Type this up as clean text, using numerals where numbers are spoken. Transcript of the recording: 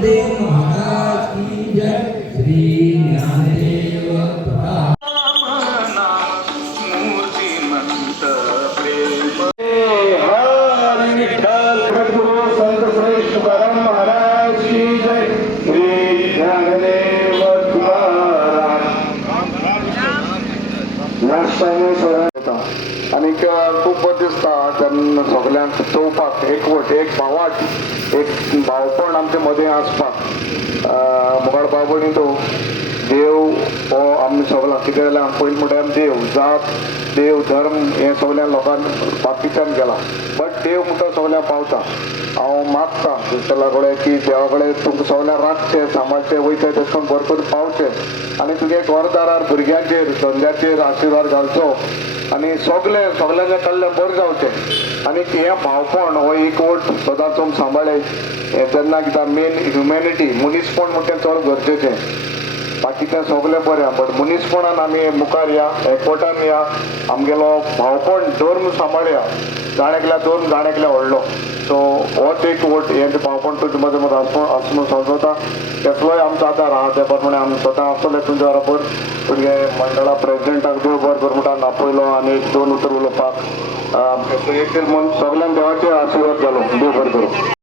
नामदेव महाराज की जय। श्री ज्ञानदेव मूर्तिमंत प्रेम हरि विठ्ठल सद्गुरु संत श्रेष्ठ तुकाराम महाराज की जय। श्री ज्ञानदेव तुकाराम आणि खूप दिसता त्यांना सगळ्यांक चोवपाक एकवट एक भावाट एक भावपण आमच्या मध्ये आसपाक मुखार बाबणी तो देव हो आमी सगळ्यां कितें जाल्यार पयलीं म्हणल्यार देव जात देव धर्म हे सगळ्या लोकांक बाकीच्यान गेला बट देव म्हणटा सगळ्यांक पावता। हांव मागता विठ्ठला कडेन की देवा कडेन तुमकां सगळ्यांक राखचें सांबाळचें वयचें तेश कोन्न भरपूर पावचें आनी तुगे घरदारार भुरग्यांचेर धंद्याचेर आशिर्वाद घालचो आनी सगळ्यांचें कडलें बरें जावचें आनी हें भावपण हो एकवट सदांच सांबाळे हें जेन्ना कित्याक मेन ह्युमॅनिटी मनीसपण म्हणटा तें चड गरजेचें। बाकीचें सगळें बरें बट मनीसपणान आमी मुखार या एकवटान या आमगेलो भावपण धर्म सांबाळया जाणेकल्या धर्म जाणेकल्या व्हडलो सो होच एक वोट हें भावपण तुजे मदें मदें आसमून समजता कसलोय आमचो आदार आहा ते प्रमाणे आमी स्वता आसतले तुमच्या बरोबर तुमगे मंडळा प्रेसिडेंटाक देव बरोबर म्हणटा आपयलो आनी एक दोन उतर उलोवपाक एक मन सगळ्यांक देवाचे आशिर्वाद घालो देव बरें करूं।